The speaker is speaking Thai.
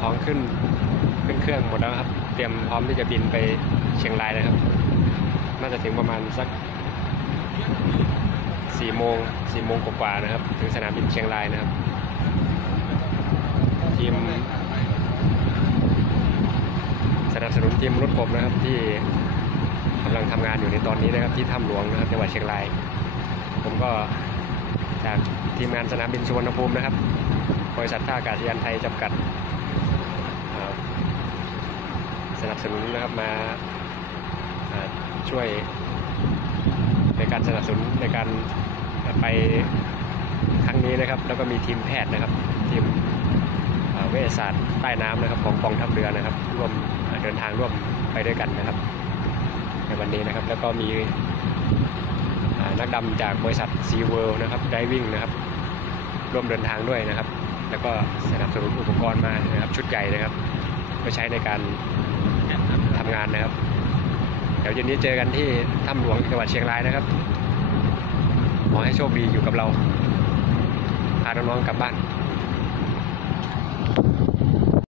ดของของขึ้นขึ้นเครื่องหมดแล้วครับ เตรียมพร้อมที่จะบินไปเชียงรายนะครับ น่าจะถึงประมาณสักสี่โมงสี่โมงกว่าๆนะครับ ถึงสนามบินเชียงรายนะครับทีมสนับสนุนทีมรถกบนะครับที่กำลังทำงานอยู่ในตอนนี้นะครับที่ถ้ำหลวงนะครับจังหวัดเชียงราย ผมก็จากทีมงานสนามบินสุวรรณภูมินะครับ บริษัทท่าอากาศยานไทยจำกัด สนับสนุนนะครับมาช่วยในการสนับสนุนในการไปครั้งนี้นะครับ แล้วก็มีทีมแพทย์นะครับทีมเวชศาสตร์ใต้น้ำนะครับของกองทัพเรือนะครับ ร่วมเดินทางร่วมไปด้วยกันนะครับ ในวันนี้นะครับแล้วก็มีนักดำจากบริษัท Sea World นะครับไดวิ่งนะครับร่วมเดินทางด้วยนะครับ แล้วก็สนับสนุนอุปกรณ์มานะครับชุดใหญ่นะครับเพื่อใช้ในการ นะครับ เดี๋ยวเย็นนี้เจอกันที่ถ้ำหลวงจังหวัดเชียงรายนะครับ ขอให้โชคดีอยู่กับเรา พาน้องๆกลับบ้าน